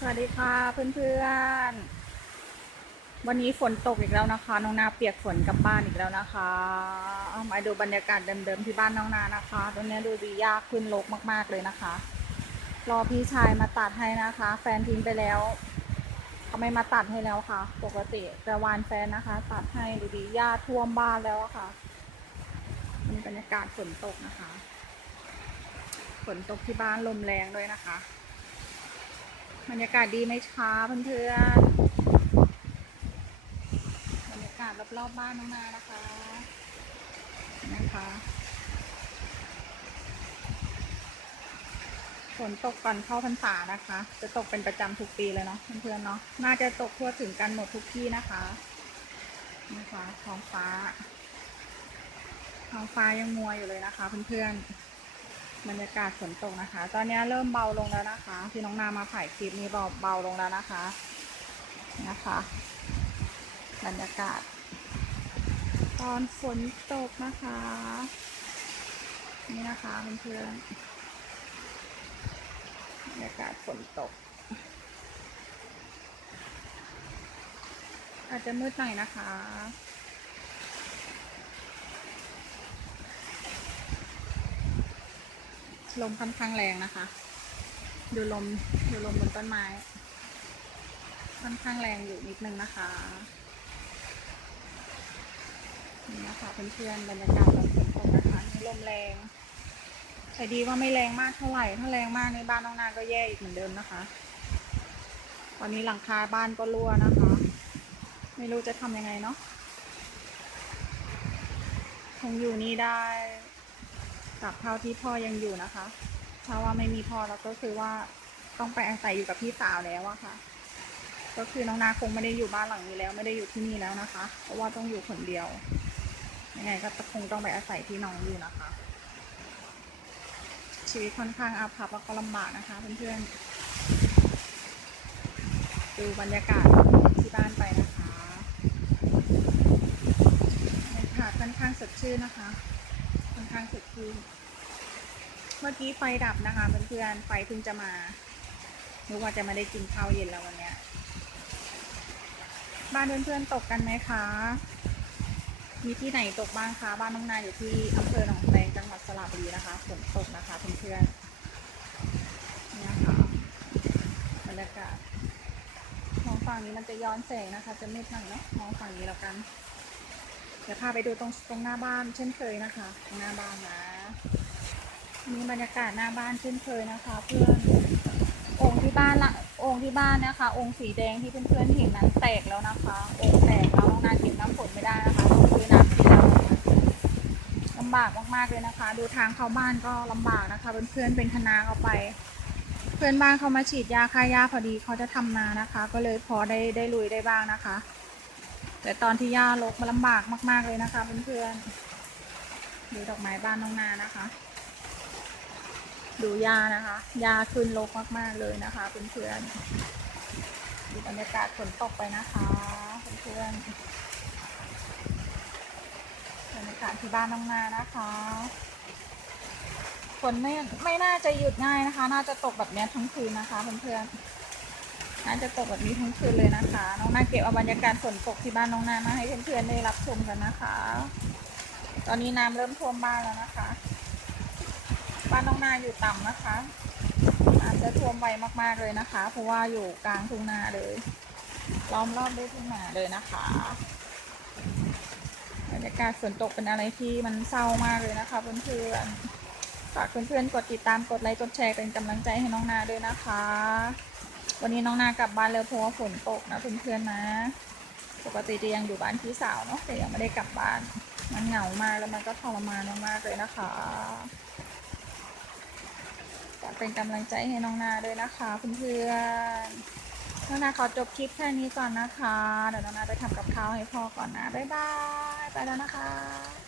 สวัสดีค่ะเพื่อนๆ วันนี้ฝนตกอีกแล้วนะคะน้องนาเปียกฝนกลับบ้านอีกแล้วนะคะเอามาดูบรรยากาศเดิมๆที่บ้านน้องนานะคะ ตรงนี้ดูดียากขึ้นลกมากๆเลยนะคะ รอพี่ชายมาตัดให้นะคะ แฟนทิ้งไปแล้วเขาไม่มาตัดให้แล้วค่ะ ปกติแต่วานแฟนนะคะ ตัดให้ดูดีหญ้าท่วมบ้านแล้วะค่ะมีบรรยากาศฝนตกนะคะ ฝนตกที่บ้านลมแรงด้วยนะคะ บรรยากาศดีไหมคะเพื่อนๆบรรยากาศรอบๆบ้านน้องนานะคะนะคะฝนตกก่อนเข้าพรรษานะคะ จะตกเป็นประจำทุกปีเลยเนาะเพื่อนๆเนาะน่าจะตกทั่วถึงกันหมดทุกที่นะคะนะคะท้องฟ้าท้องฟ้ายังมัวอยู่เลยนะคะเพื่อนๆ บรรยากาศฝนตกนะคะ ตอนนี้เริ่มเบาลงแล้วนะคะ ที่น้องนามาถ่ายคลิปนี้เบาเบาลงแล้วนะคะนะคะ บรรยากาศ ตอนฝนตกนะคะ นี่นะคะเพื่อนๆบรรยากาศฝนตก อาจจะมืดหน่อยนะคะ ลมค่อนข้างแรงนะคะ ดูลมดูลมบนต้นไม้ ค่อนข้างแรงอยู่นิดนึงนะคะนี่นะคะเพื่อนๆบรรยากาศตอนฝนตกนะคะนี่ลมแรงแต่ดีว่าไม่แรงมากเท่าไหร่ถ้าแรงมากในบ้านน้องนาก็แย่อีกเหมือนเดิมนะคะ ตอนนี้หลังคาบ้านก็รั่วนะคะ ไม่รู้จะทำยังไงเนาะคงอยู่นี่ได้ กับเท่าที่พ่อยังอยู่นะคะ ถ้าว่าไม่มีพ่อแล้วก็คือว่าต้องไปอาศัยอยู่กับพี่สาวแล้วอะค่ะ ก็คือน้องนาคงไม่ได้อยู่บ้านหลังนี้แล้วไม่ได้อยู่ที่นี่แล้วนะคะ เพราะว่าต้องอยู่คนเดียว ยังไงก็คงต้องไปอาศัยที่น้องอยู่นะคะ ชีวิตค่อนข้างอาภัพแล้วก็ลำบากนะคะ เพื่อนๆ ดูบรรยากาศที่บ้านไปนะคะบรรยากาศค่อนข้างสดชื่นนะคะ ค่อนข้างสดชื่นเมื่อกี้ไฟดับนะคะเพื่อนๆไฟเพิ่งจะมานึกว่าจะไม่ได้กินข้าวเย็นแล้ววันเนี้ย บ้านเพื่อนๆตกกันไหมคะ มีที่ไหนตกบ้างคะ บ้านน้องนายอยู่ที่อำเภอหนองแตงจังหวัดสระบุรีนะคะฝนตกนะคะเพื่อนๆเนี่ยค่ะบรรยากาศมองฝั่งนี้มันจะย้อนแสงนะคะ จะไมืดหน่อยเนาะมองฝั่งนี้แล้วกัน ดี๋ยวพาไปดูตรงตรงหน้าบ้านเช่นเคยนะคะ ตรงหน้าบ้านนะนี่บรรยากาศหน้าบ้านเช่นเคยนะคะ เพื่อนองค์ที่บ้านละองค์ที่บ้านนะคะ องค์สีแดงที่เพื่อนๆเห็นนั้นแตกแล้วนะคะ องค์แตกแล้วน้องนากินน้ำฝนไม่ได้นะคะต้องซื้อน้ำกินแล้วลำบากมากๆเลยนะคะ ดูทางเข้าบ้านก็ลำบากนะคะเพื่อนๆเป็นคณะเอาไป เพื่อนบ้านเขามาฉีดยาฆ่าหญ้าพอดีเขาจะทำนานะคะ ก็เลยพอได้ได้ลุยได้บ้างนะคะ แต่ตอนที่ย่ารกมันลำบากมาก ๆ เลยนะคะเพื่อนๆดูดอกไม้บ้านน้องนานะคะ ดูหญ้านะคะหญ้าขึ้นรกมากๆเลยนะคะเพื่อนๆดูบรรยากาศฝนตกไปนะคะเพื่อนๆบรรยากาศที่บ้านน้องนานะคะฝนไม่ไม่น่าจะหยุดง่ายนะคะ น่าจะตกแบบนี้ทั้งคืนนะคะเพื่อนๆ น่าจะตกแบบนี้ทั้งคืนเลยนะคะ น้องนาเก็บเอาบรรยากาศฝนตกที่บ้านน้องนามาให้เพื่อนๆได้รับชมกันนะคะ ตอนนี้น้ำเริ่มท่วมบ้านแล้วนะคะ บ้านน้องนาอยู่ต่ำนะคะอาจจะท่วมไวมากๆเลยนะคะ เพราะว่าอยู่กลางทุ่งนาเลยล้อมรอบด้วยทุ่งนาเลยนะคะบรรยากาศฝนตกเป็นอะไรที่มันเศร้ามากเลยนะคะเพื่อนๆฝากเพื่อนๆกดติดตามกดไลค์กดแชร์เป็นกำลังใจให้น้องนาด้วยนะคะ วันนี้น้องนากลับบ้านเร็วเพราะว่าฝนตกนะเพื่อนๆนะ ปกติจะยังอยู่บ้านพี่สาวเนาะแต่ยังไม่ได้กลับบ้าน มันเหงามากแล้วมันก็ทรมานมากๆเลยนะคะฝากเป็นกำลังใจให้น้องนาด้วยนะคะเพื่อนๆน้องนาขอจบคลิปแค่นี้ก่อนนะคะ เดี๋ยวน้องนาไปทำกับข้าวให้พ่อก่อนนะบ๊ายบายไปแล้วนะคะ